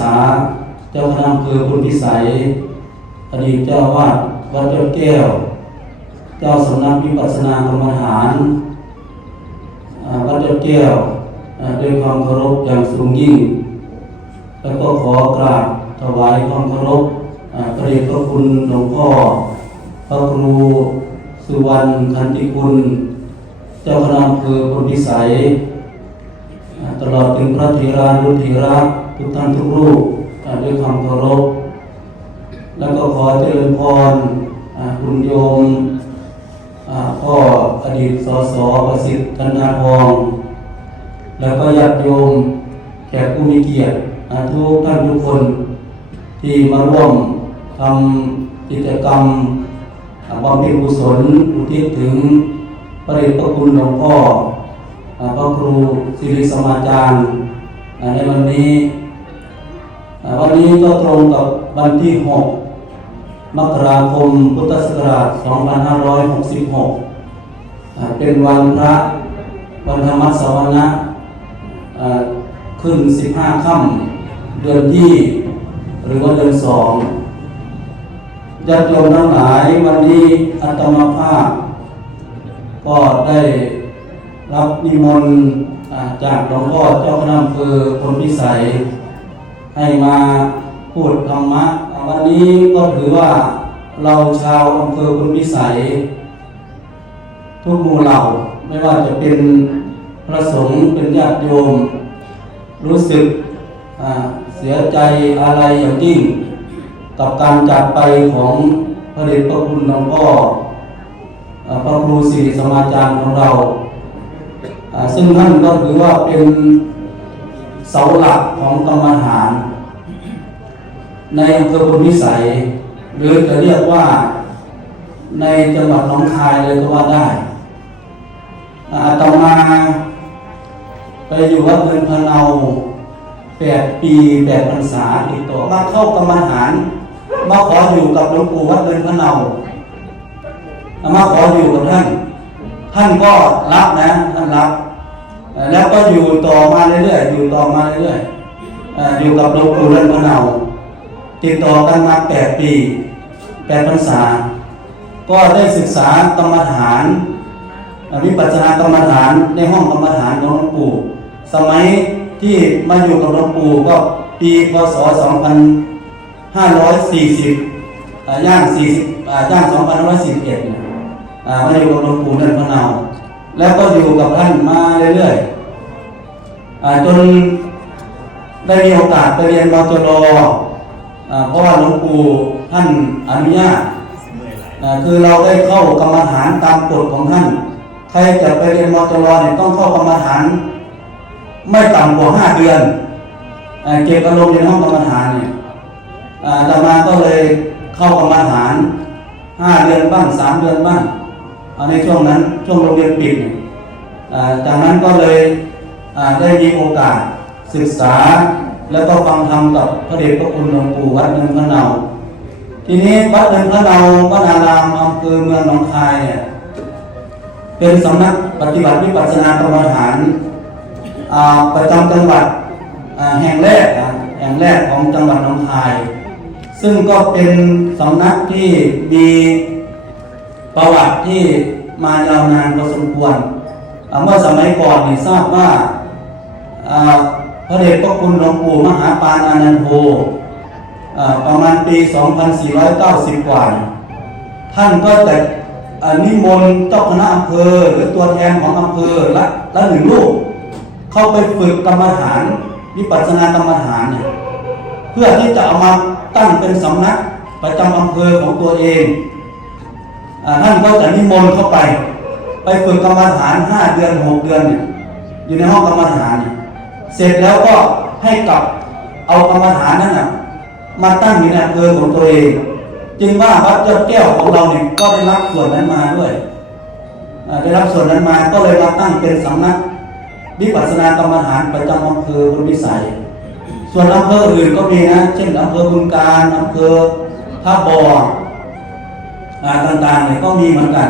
ษา เจ้าคณะอำเภอคุณพิสัย อดีตเจ้าวาดวัดยอดแก้ว เจ้าสำนักวิปัสสนากรรมฐานวัดยอดแก้วด้วยความเคารพอย่างสูงยิ่ง แล้วก็ขอกราบถวายความเคารพอ่าพระเดชพระคุณหลวงพ่อ พระครูสุวรรณคันติคุณ เจ้าคณะอำเภอพลพิสัยตลอดถึงพระเถรานุเถระ ทุกท่านทุกรูปด้วยความเคารพ แล้วก็ขอเจริญพรคุณโยมพ่ออดีตสสประสิทธิ์กันาทอง แล้วก็ญาติโยมแขกผู้มีเกียรติทุกท่านทุกคนที่มาร่วมทำกิจกรรมอ่าบำเพ็ญกุศลอุทิศถึงพระเดชพระคุณหลวงพ่อพระครูสิริสมาจารย์ในวันนี้ วันนี้ก็ตรงกับวันที่ 6 มกราคม พุทธศักราช 2566 เป็นวันพระวันธรรมสวนะขึ้น 15 ค่ำเดือนที่หรือว่าเดือนสองญาติโยมทั้งหลายวันนี้อาตมาภาพ ก็ได้รับนิมนต์จากหลวงพ่อเจ้าคณะอำเภอพลพิสัย ให้มาพูดธรรมะวันนี้ก็ถือว่าเราชาวอำเภอพลพิสัย ทุกหมู่เหล่าไม่ว่าจะเป็นพระสงฆ์เป็นญาติโยม รู้สึกเสียใจอะไรอย่างยิ่งกับการจากไปของพระเดชพระคุณหลวงพ่อพระครูศรีสมาจารย์ของเรา ซึ่งท่านก็ถือว่าเป็น เสาหลักของกรรมฐาน ในอำเภอพุนพิสัย หรือจะเรียกว่าในจังหวัดหนองคายเลยก็ว่าได้อาตมาไปอยู่วัดเงินพะเนาแปดปีแปดพรรษาติดต่อมาเข้ากรรมฐานมาขออยู่กับหลวงปู่วัดเงินพะเนามาขออยู่กับท่าน ท่านก็รับนะท่านรับ แล้วก็อยู่ต่อมาเรื่อยๆอยู่ต่อมาเรื่อยๆอยู่กับหลวงปู่เงินพะเนาติดต่อกันมาแปดปีแปดพรรษา ก็ได้ศึกษากรรมฐานวิปัสสนากรรมฐานในห้องกรรมฐานของหลวงปู่สมัยที่มาอยู่กับหลวงปู่ก็ปีพศ 2540อ่าย่าง40ย่าง2541เนี่ยอ่ามาอยู่กับหลวงปู่เนินพะเนาแล้วก็อยู่กับท่านมาเรื่อยๆ จนได้มีโอกาสไปเรียนมจรอเพราะว่าหลวงปู่ท่านอนุญาตคือเราได้เข้ากรรมฐานตามกฎของท่าน ใครจะไปเรียนมตรเนี่ยต้องเข้ากรรมฐาน ไม่ต่ำกว่าห้าเดือนเก็บอารมณ์ในห้องกรรมฐานเนี่ยอ่าอมาก็เลยเข้ากรรมฐานห้าเดือนบ้างสามเดือนบ้างในช่วงนั้นช่วงโรงเรียนปิดจากนั้นก็เลย ได้มีโอกาสศึกษา แล้วก็ฟังธรรมกับพระเดชพระคุณหลวงปู่วัดเนินพระเนาทีนี้วัดเนินพระเนาวนารามอำเภอเมืองหนองคายเนี่ยเป็นสำนักปฏิบัติวิปัสสนากรรมฐานประจำจังหวัดแห่งแรกแห่งแรกของจังหวัดหนองคาย ซึ่งก็เป็นสำนักที่มีประวัติที่มายาวนานพอสมควรเมื่อสมัยก่อนนี่ทราบว่า พระเดชพระคุณหลวงปู่มหาปานอานันโทประมาณปี 2490 กว่า ท่านก็จะอ่นิมนต์เจ้าคณะอำเภอหรือตัวแทนของอำเภอละละหนึ่งลูก เข้าไปฝึกกรรมฐานวิปัสสนากรรมฐานเนี่ยเพื่อที่จะเอามาตั้งเป็นสำนักประจำอำเภอของตัวเองท่านก็จะนิมนต์เข้าไป ไปฝึกกรรมฐาน 5 เดือน 6 เดือนเนี่ยอยู่ในห้องกรรมฐานเนี่ย เสร็จแล้วก็ให้กลับเอากรรมฐานนั้นนะมาตั้งอยู่ในอำเภอของตัวเอง จึงว่าวัดเจ้าแก้วของเราเนี่ยก็ได้รับส่วนนั้นมาด้วยได้รับส่วนนั้นมาก็เลยมาตั้งเป็นสำนักวิปัสสนากรรมฐานประจำอำเภอพุทธวิสัย ส่วนอำเภออื่นก็มีนะ เช่นอำเภอบึงการอำเภอท่าบ่ออ่าต่างๆเนี่ยก็มีเหมือนกัน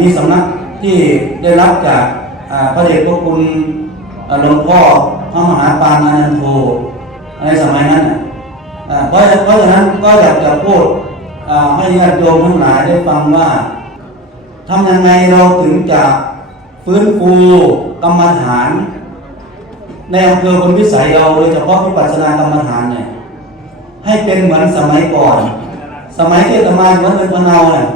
มีสำนักที่ได้รับจากพระเดชพระคุณ หลวงพ่อพระมหาปานานันโทในสมัยนั้นเพราะเพราะฉะนั้นก็อยากจะพูดให้ญาติโยมทั้งหลายได้ฟังว่าทำยังไงเราถึงจะฟื้นฟูกรรมฐานในอำเภอพลวิสัยเราโดยเฉพาะวิปัสสนากรรมฐานเนี่ยให้เป็นเหมือนสมัยก่อน สมัยที่ตมาอยู่วัดเนินพะเนาเนี่ย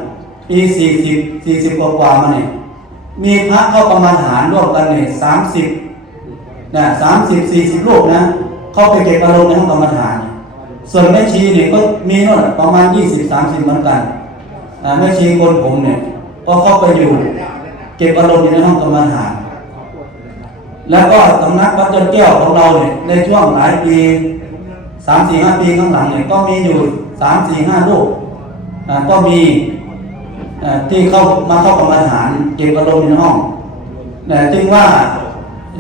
ปีสี่สิบสี่สิบกว่ามาเนี่ยมีพระเข้ากรรมฐานร่วมกันเนี่ยสามสิบ นะสามสิบสี่สิบรูปนะ เข้าไปเก็บอารมณ์ในห้องกรรมฐาน ส่วนแม่ชีเนี่ยก็มีโน่นประมาณยี่สิบสามสิบเหมือนกันแม่ชีคนผมเนี่ย ก็เข้าไปอยู่ เก็บอารมณ์อยู่ในห้องกรรมฐาน แล้วก็สำนักวัดจนแก้วของเราเนี่ยในช่วงหลายปีสามสี่ห้าปีข้างหลังเนี่ยก็มีอยู่สามสี่ห้าลูกก็มีที่เข้ามาเข้ากรรมฐานเก็บอารมณ์ในห้องแต่จึงว่า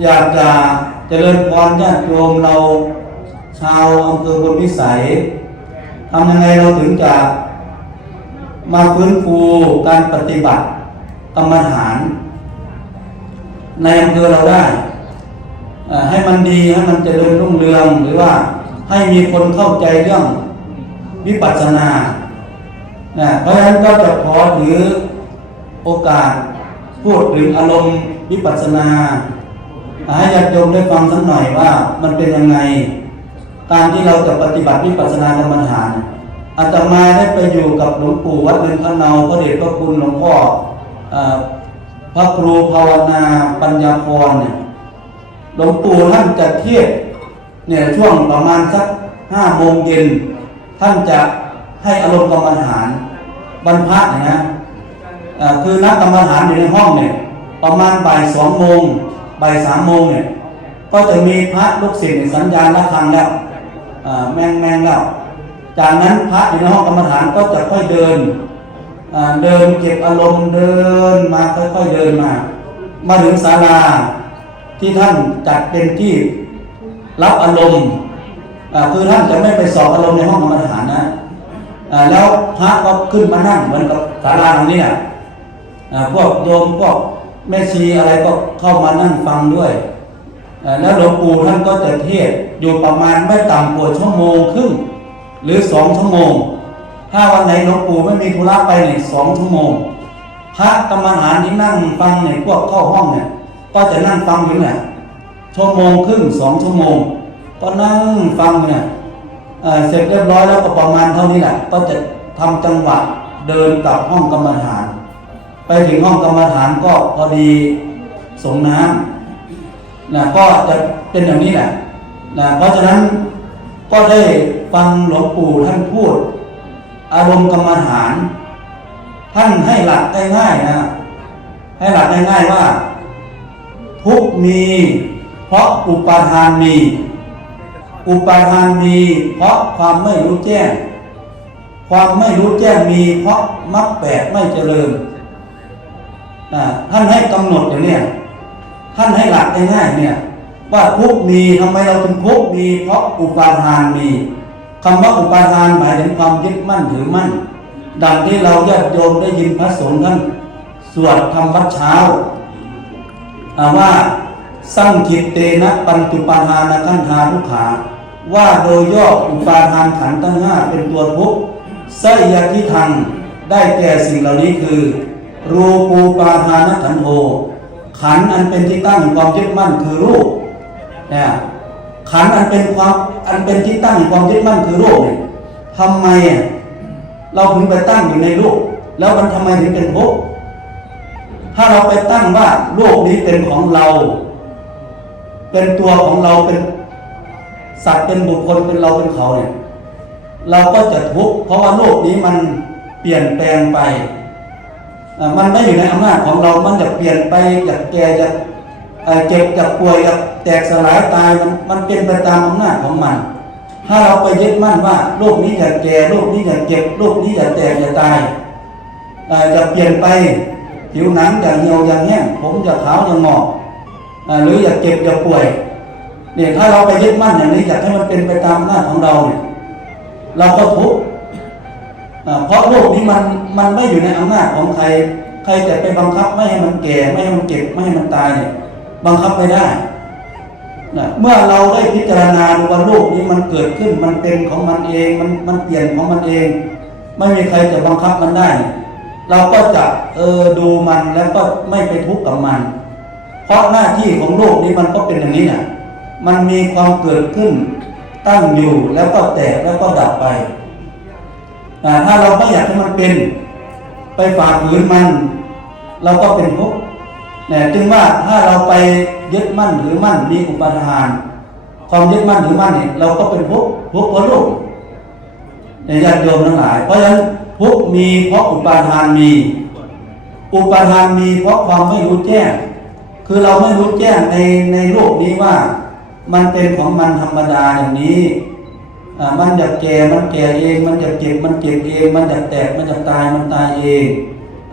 อยากจะเจริญพรญาติโยมเราชาวอำเภอพลพิสัยทำยังไงเราถึงจะมาฟื้นฟูการปฏิบัติกรรมฐาน ในอำเภอเราได้ ให้มันดีให้มันเจริญรุ่งเรืองหรือว่าให้มีคนเข้าใจเรื่องวิปัสสนานะเพราะฉะนั้นก็จะขอถือโอกาสพูดถึงอารมณ์วิปัสสนา ให้ญาติโยมได้ฟังสักหน่อยว่ามันเป็นยังไง การที่เราจะปฏิบัติวิปัสสนากรรมฐานอาตมาได้ไปอยู่กับหลวงปู่วัดเนินพะเนาพระเดชพระคุณหลวงพ่ออพระครูภาวนาปัญญาพรเนี่ยหลวงปู่ท่านจะเทศน์เนี่ยช่วงประมาณสักห้าโมงเย็นท่านจะให้อารมณ์กรรมฐานบรรพะนยนะคือนักกรรมฐานอยู่ในห้องเนี่ยประมาณบ่ายสองโมง บ่ายสามโมงเนี่ยก็จะมีพระลูกศิษย์เนี่ยสัญญาณระฆังแล้วแมงแมงแล้ว จากนั้นพระอยู่ในห้องกรรมฐานก็จะค่อยเดินเดินเก็บอารมณ์เดินมาค่อยๆเดินมา มาถึงศาลาที่ท่านจัดเป็นที่รับอารมณ์คือท่านจะไม่ไปสอบอารมณ์ในห้องกรรมฐานนะแล้วพระก็ขึ้นมานั่งเหมือนกับศาลาตรงนี้อะอ่าพวกโยมพวก แม่ชีอะไรก็เข้ามานั่งฟังด้วยแล้วหลวงปู่ท่านก็จะเทศอยู่ประมาณไม่ต่ำกว่าชั่วโมงครึ่งหรือสองชั่วโมง ถ้าวันไหนหลวงปู่ไม่มีธุระไปเนี่ยสองชั่วโมง พระกรรมฐานที่นั่งฟังเนี่ยพวกเข้าห้องเนี่ย ก็จะนั่งฟังอยู่เนี่ยชั่วโมงครึ่งสองชั่วโมง ก็นั่งฟังเนี่ยเเสร็จเรียบร้อยแล้วก็ประมาณเท่านี้แหละก็จะทำจังหวะเดินกลับห้องกรรมฐาน ถึงห้องกรรมฐานก็พอดีสงน้ำนะก็จะเป็นอย่างนี้แหละนะเพราะฉะนั้นก็ได้ฟังหลวงปู่ท่านพูด อารมณ์กรรมฐาน ท่านให้หลักง่ายๆนะให้หลักง่ายๆว่า ทุกมี เพราะอุปาทานมี อุปาทานมี เพราะความไม่รู้แจ้ง ความไม่รู้แจ้งมี เพราะมรรคแปดไม่เจริญ ท่านให้กำหนดอย่างเนี้ยท่านให้หลักง่ายๆเนี่ย ว่าทุกมีทำไมเราถึงทุกมี เพราะอุปาทานมีคำว่าอุปาทานหมายถึงความยึดมั่นถือมั่น ดังที่เราญาติโยมได้ยินพระสงฆ์ท่านสวดธรรมวัดเช้าว่าสั่งจิตเตนะปัญจุปาทานขันธาทุกขาว่าโดยย่ออุปาทานขันธ์ทั้งห้าเป็นตัวทุกข์ไสยทิทังได้แก่สิ่งเหล่านี้คือ รูปูปาทานขันโธขันอันเป็นที่ตั้งแห่งความยึดมั่นคือรูปเนี่ยขันอันเป็นความอันเป็นที่ตั้งแห่งความยึดมั่นคือโลกเนี่ยทำไมอะเราถึงไปตั้งอยู่ในโลกแล้วมันทำไมถึงเป็นทุกข์ถ้าเราไปตั้งว่าโลกนี้เป็นของเรา เป็นตัวของเราเป็นสัตว์เป็นบุคคลเป็นเราเป็นเขาเนี่ย เราก็จะทุกข์เพราะว่าโลกนี้มันเปลี่ยนแปลงไป มันไม่อยู่ในอำนาจของเรา มันจะเปลี่ยนไปจากแก่จากเจ็บจากป่วยจากแตกสลายตายมันมันเป็นไปตามอำนาจของมัน ถ้าเราไปยึดมั่นว่าโลกนี้อย่าแก่โลกนี้อย่าเจ็บโลกนี้อย่าแตกอย่าตายจะเปลี่ยนไปผิวหนังอย่าเหี่ยวอย่าแห้งผมจะขาวอย่างอกหรืออย่าเจ็บอย่าป่วยเนี่ยถ้าเราไปยึดมั่นอย่างนี้อยากให้มันเป็นไปตามอำนาจของเราเนี่ยเราก็ทุกข์อ่า เพราะโลกนี้มันมันไม่อยู่ในอำนาจของใคร ใครจะไปบังคับไม่ให้มันแก่ไม่ให้มันเก็บไม่ให้มันตายเนี่ยบังคับไม่ได้นะเมื่อเราได้พิจารณาดูว่าโลกนี้มันเกิดขึ้นมันเป็นของมันเองมันมันเปลี่ยนของมันเอง ไม่มีใครจะบังคับมันได้ เราก็จะเออดูมันแล้วก็ไม่ไปทุกข์กับมัน เพราะหน้าที่ของโลกนี้มันก็เป็นอย่างนี้น่ะมันมีความเกิดขึ้นตั้งอยู่แล้วก็แตกแล้วก็ดับไป ถ้าเราไม่อยากให้มันเป็น ไปฝ่าฝืนมัน เราก็เป็นทุกข์เนี่จึงว่าถ้าเราไปยึดมั่นหรือมั่นมีอุปทาน ความยึดมั่นหรือมั่นเนี่ยเราก็เป็นทุกข์ทุกข์เพราะโลกเนี่ยญาติโยมทั้งหลาย เพราะฉะนั้นทุกข์มีเพราะอุปาทานมี อุปาทานมีเพราะความไม่รู้แจ้ง คือเราไม่รู้แจ้งในในโลกนี้ว่า มันเป็นของมันธรรมดาอย่างนี้ มันจะแก่มันแก่เอง มันจะเจ็บมันเจ็บเอง มันจะแตกมันจะตายมันตายเอง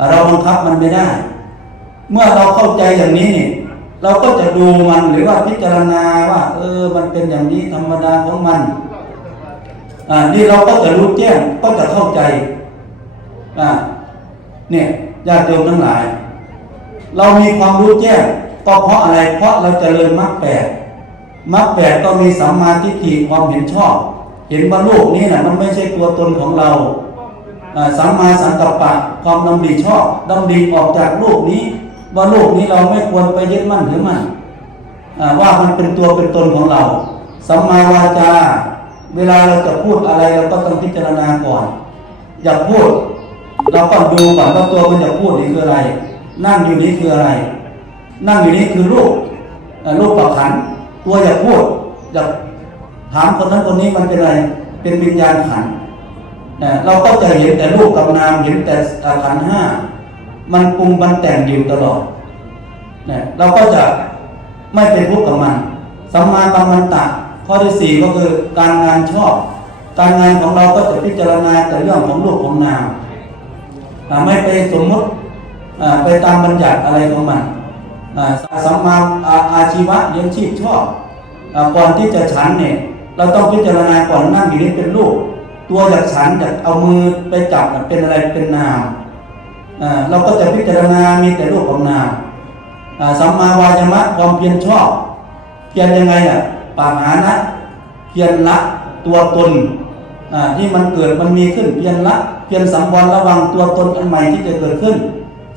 เราบังคับมันไม่ได้ เมื่อเราเข้าใจอย่างนี้เนี่ยเราก็จะดูมันหรือว่าพิจารณาว่า เออ มันเป็นอย่างนี้ธรรมดาของมันอ่านี่เราก็จะรู้แจ้งก็จะเข้าใจอ่าเนี่ยญาติโยมทั้งหลาย เรามีความรู้แจ้งก็เพราะอะไรเพราะเราจเจริญมรรคแปดมรรคแปดก็มีสัมมาทิฏฐิความเห็นชอบ เห็นว่าโลกนี้นะมันไม่ใช่ตัวตนของเราสัมมาสังกัปปะความดำริชอบดำริออกจากโลกนี้ ว่าโลกนี้เราไม่ควรไปยึดมั่นถือมั่นว่ามันเป็นตัวเป็นตนของเราสัมมาวาจา เวลาเราจะพูดอะไรเราก็ต้องพิจารณาก่อน อย่าพูด เราก็ดูก่อนว่าตัวมันอยากพูดนี่คืออะไร นั่งอยู่นี้คืออะไร นั่งอยู่นี้คือรูปรูปประขันตัวอยาพูดอยา ถามคนนั้นคนนี้มันเป็นอะไร เป็นวิญญาณขันเนี่ยเราก็จะเห็นแต่รูปกับนามเห็นแต่ขันห้ามันปรุงมันแต่งอยู่ตลอดเนี่ยเราก็จะไม่ไปทุกข์กับมันสัมมากัมมันตะข้อที่สี่ก็คือการงานชอบ การงานของเราก็จะพิจารณาแต่เรื่องของรูปของนามไม่ไปสมมติไปตามบัญญัติอะไรของมันสัมมาอาอาชีวะเลี้ยงชีพชอบอก่อนที่จะฉันเนี่ย เราต้องพิจารณาก่อนนั่งอยู่นี่เป็นรูปตัวจากฉันจากเอามือไปจับเป็นอะไรเป็นนามเราก็จะพิจารณามีแต่รูปของนามสัมมาวายามะความเพียรชอบ เพียรยังไงอะปาหานะเพียรละตัวตนอ่าที่มันเกิดมันมีขึ้นเพียรละเพียรสังวรระวังตัวตนอันใหม่ที่จะเกิดขึ้น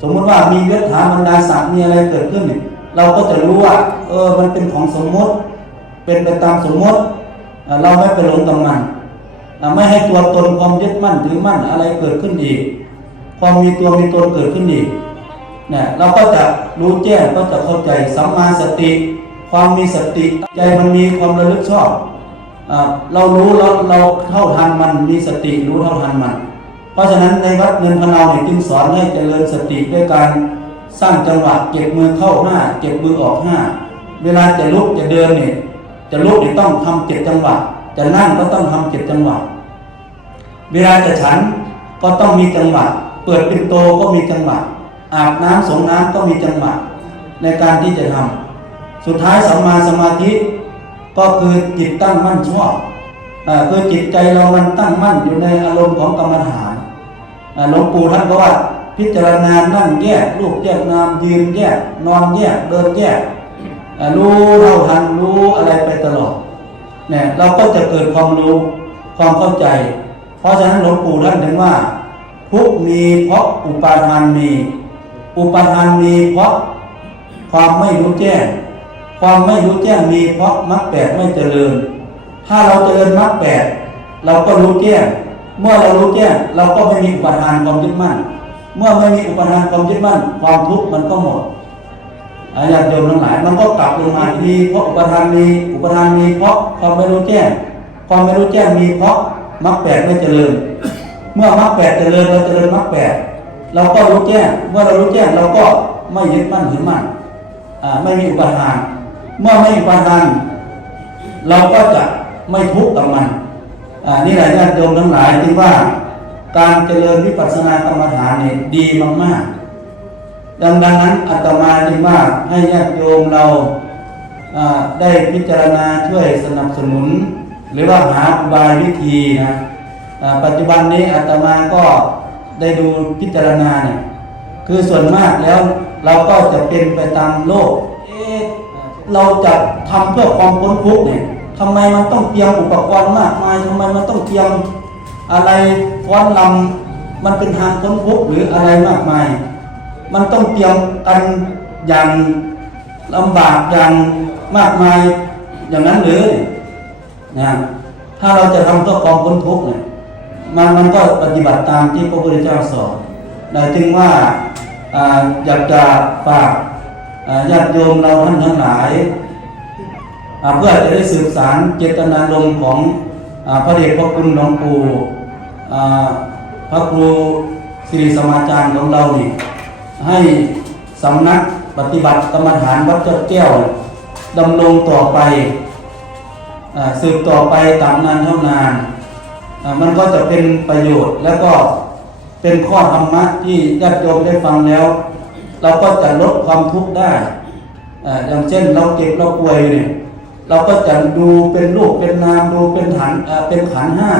สมมติว่ามีเวทถาบรรดาศักดิ์มีอะไรเกิดขึ้นเนี่ยเราก็จะรู้ว่าเออมันเป็นของสมมติ เป็นไปตามสมมติ เราไม่ไปหลงกับมันไม่ให้ตัวตนความยึดมั่นถือมั่นอะไรเกิดขึ้นอีก ความมีตัวมีตนเกิดขึ้นอีกเนี่ยเราก็จะรู้แจ้งก็จะเข้าใจสัมมาสติ ความมีสติใจมันมีความระลึกชอบอเรารู้แล้วเราเท่าทันมันมีสติรู้เท่าทันมัน เพราะฉะนั้นในวัดเงินพนาวเนี่ยจึงสอนให้เจริญสติด้วยการสร้างจังหวะเก็บมือเข้าห้าเก็บมือออกห้า เวลาจะลุกจะเดินเนี่ย จะลุกเนี่ยต้องทำเจ็ดจังหวะ จะนั่งก็ต้องทำเจ็ดจังหวะ เวลาจะฉันก็ต้องมีจังหวะ เปิดปินโตก็มีจังหวะ อาบน้ำสงน้ำก็มีจังหวะ ในการที่จะทำสุดท้ายสัมมาสมาธิก็คือจิตตั้งมั่นชอบอ่าคือจิตใจเรามันตั้งมั่นอยู่ในอารมณ์ของกรรมฐานหลวงปู่ท่านก็ว่าพิจารณานั่งแยกรูปแยกนามยืนแยก นอนแยกเดินแยก รู้เท่าทันรู้อะไรไปตลอดเนี่ยเราก็จะเกิดความรู้ความเข้าใจ เพราะฉะนั้นหลวงปู่ท่านถึงว่า ทุกมีเพราะอุปาทานมี อุปาทานมีเพราะความไม่รู้แจ้ง ความไม่รู้แจ้งมีเพราะมรรคแปดไม่เจริญ ถ้าเราเจริญมรรคแปดเราก็รู้แจ้ง เมื่อเรารู้แจ้งเราก็ไม่มีอุปทานความยึดมั่น เมื่อไม่มีอุปทานความยึดมั่น ความทุกข์มันก็หมด ญาติโยมทั้งหลาย มันก็กลับลงมามีเพราะอุปทานมีอุปทานมีเพราะความไม่รู้แจ้งความไม่รู้แจ้งมีเพราะมรรคแปดไม่เจริญ เมื่อมรรคแปดเจริญเราเจริญมรรคแปดเราก็รู้แจ้งเมื่อเรารู้แจ้งเราก็ไม่ยึดมั่นถือมั่นไม่มีอุปทาน เมื่อไม่มีอุปทาน เราก็จะไม่ทุกข์กับมันนี่แหละญาติโยมทั้งหลายที่ว่า การเจริญวิปัสสนากรรมฐานเนี่ยดีมากๆ ดังนั้นอาตมาจึงว่าให้ญาติโยมเราได้พิจารณาช่วยสนับสนุน หรือว่าหาอุบายวิธีนะปัจจุบันนี้อาตมาก็ได้ดูพิจารณาเนี่ยคือส่วนมากแล้วเราก็จะเป็นไปตามโลกเอ๊ะเราจะทำเพื่อความพ้นทุกข์เนี่ยทำไมมันต้องเตรียมอุปกรณ์มากมายทำไมมันต้องเตรียมอะไรฟ้อนลำมันเป็นทางพ้นทุกข์หรืออะไรมากมาย มันต้องเตรียมกันอย่างลำบากอย่างมากมายอย่างนั้นเลยนะถ้าเราจะทำเพื่อความพ้นทุกข์เนี่ยมันมันก็ปฏิบัติตามที่พระพุทธเจ้าสอนแต่จึงว่าอ่าอยากจะฝากอ่าญาติโยมเราท่านทั้งหลาย เพื่อจะได้สืบสารเจตนารมณ์ของพระเดชพระคุณหลวงปู่พระครูสิริสมาจารย์ของเรานี่ ให้สำนักปฏิบัติกรรมฐานวัดเจ้าแก้วดำรงต่อไปอสืบต่อไปตามนานเท่านาน มันก็จะเป็นประโยชน์แล้วก็เป็นข้อธรรมะที่ญาติโยมได้ฟังแล้ว เราก็จะลดความทุกข์ได้ออย่างเช่นเราเจ็บเราป่วยเนี่ยเราก็จะดูเป็นรูปเป็นนามดูเป็นขันเป็นขันห้า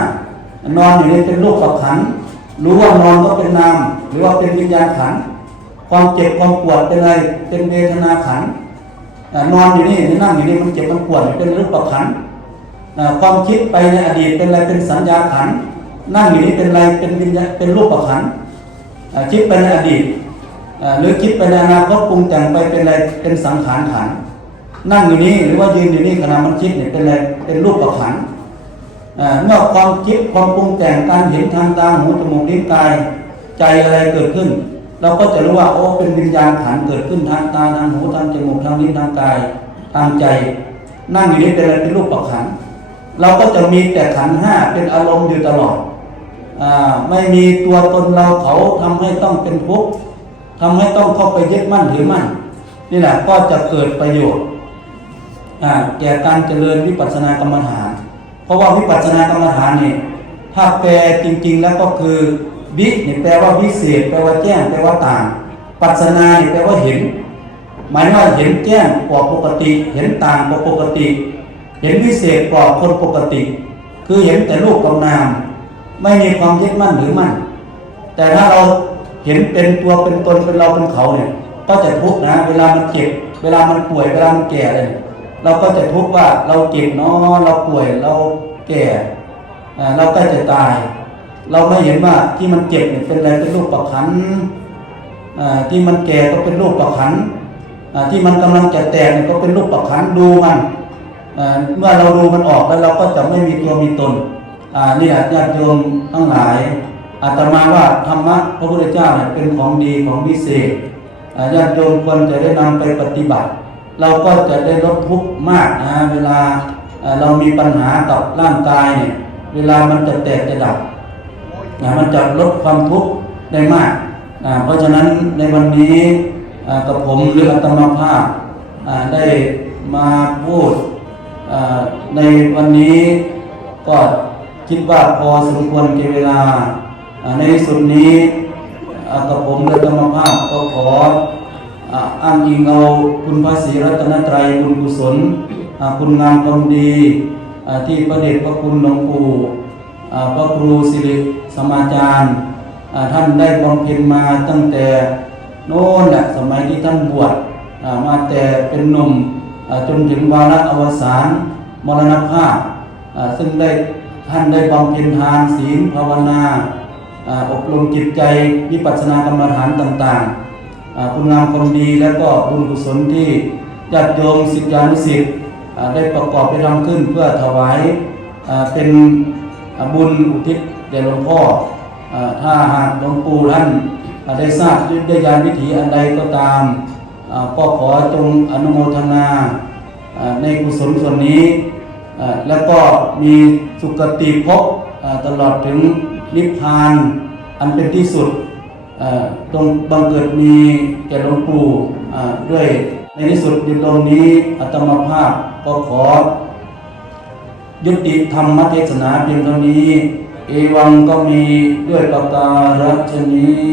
นอนอยู่นี่เป็นรูปกับขันรู้ว่านอนก็เป็นนาม หรือว่าเป็นวิญญาณขัน ความเจ็บความปวดเป็นอะไร เป็นเวทนาขันนอนอยู่นี่นั่งอยู่นี่มันเจ็บมันปวดเป็นรูปขันความคิดไปในอดีตเป็นอะไรเป็นสัญญาขันนั่งอยู่นี่เป็นอะไรเป็นวิญญาเป็นรูปขันคิดไปในอดีตหรือคิดไปในอนาคตปรุงแต่งไปเป็นอะไรเป็นสังขารขันนั่งอยู่นี่หรือว่ายืนอยู่นี่ขณะมันคิดเนี่ยเป็นอะไรเป็นรูปขันธ์อ่าเมื่อความคิดความปรุงแต่งการเห็นทางตาหูจมูกลิ้นกายใจอะไรเกิดขึ้น เราก็จะรู้ว่าโอ้เป็นวิญญาณขันเกิดขึ้นทางตาทางหูทางจมูกทางลิ้นทางกายทางใจนั่งอยู่นี่เป็นอะรเป็นรูปประขันเราก็จะมีแต่ขันห้าเป็นอารมณ์อยู่ตลอดอาไม่มีตัวตนเราเขาทำให้ต้องเป็นทุกข์ทำให้ต้องเข้าไปยึดมั่นถือมั่นนี่แหละก็จะเกิดประโยชน์อ่าแก่การเจริญวิปัสสนากรรมฐาน เพราะว่าวิปัสสนากรรมฐานเนี่ยถ้าแปลจริง ๆ แล้วก็คือ วิเนี่ยแปลว่าวิเศษแปลว่าแจ้งแปลว่าต่าง ปัสนาเนี่ยแปลว่าเห็น หมายว่าเห็นแจ้งกว่าปกติ เห็นต่างกว่าปกติ เห็นวิเศษกว่าคนปกติ คือเห็นแต่รูปกับนาม ไม่มีความยึดมั่นหรือมั่น แต่ถ้าเราเห็นเป็นตัวเป็นตนเป็นเราเป็นเขาเนี่ย ก็จะทุกข์นะ เวลามันเจ็บเวลามันป่วยเวลามันแก่เลยเราก็จะทุกข์ว่าเราเจ็บเนาะเราป่วยเราแก่เราใกล้จะตาย เราไม่เห็นว่าที่มันเจ็บเนี่ยเป็นอะไรเป็นรูปประคันที่มันแก่ก็เป็นรูปประคันที่มันกำลังจะแตกเนี่ยก็เป็นรูปประคันดูมันเมื่อเราดูมันออกแล้วเราก็จะไม่มีตัวมีตนอ่านี่ญาติโยมทั้งหลายอาตมาว่าธรรมะพระพุทธเจ้าเนี่ยเป็นของดีของวิเศษอาญาติโยมควรจะได้นำไปปฏิบัติ เราก็จะได้ลดทุกข์มากนะเวลาอ่าเรามีปัญหากับร่างกายเนี่ยเวลามันจะแตกจะดับ นะมันจะลดความทุกข์ได้มากนะเพราะฉะนั้นในวันนี้กับผมหรืออาตมาภาพได้มาพูดในวันนี้ก็คิดว่าพอสมควรแก่เวลา ในที่สุดนี้กับผมและอาตมาภาพก็ขออ้างอิงเอาคุณพระศรีรัตนตรัยบุญกุศลคุณงามความดีที่พระเดชพระคุณหลวงปู่ พระครูสิริสมาจารย์ท่านได้บำเพ็ญมาตั้งแต่โน้นแหละสมัยที่ท่านบวชมาแต่เป็นหนุ่มจนถึงวาระอวสานมรณภาพอ่าซึ่งได้ท่านได้บำเพ็ญทานศีลภาวนาอบรมจิตใจวิปัสสนากรรมฐานต่างๆคุณงามความดีและก็บุญกุศลที่ญาติโยมศิษยานุศิษย์ได้ประกอบไปทำขึ้นเพื่อถวายเป็น บุญอุทิศแด่หลวงพ่ออถ้าหากหลวงปู่ท่านได้ทราบด้วยยานวิถีอันใดก็ตามอ่าก็ขอจงอนุโมทนาในกุศลส่วนนี้ แล้วก็มีสุคติภพตลอดถึงนิพพานอันเป็นที่สุดตรงบังเกิดมีแก่หลวงปู่ด้วยในที่สุดในตรงนี้อัตมาภาพก็ขอ ยุติธรรมเทศนาเพียงเท่านี้ เอวังก็มีด้วยประการฉนี้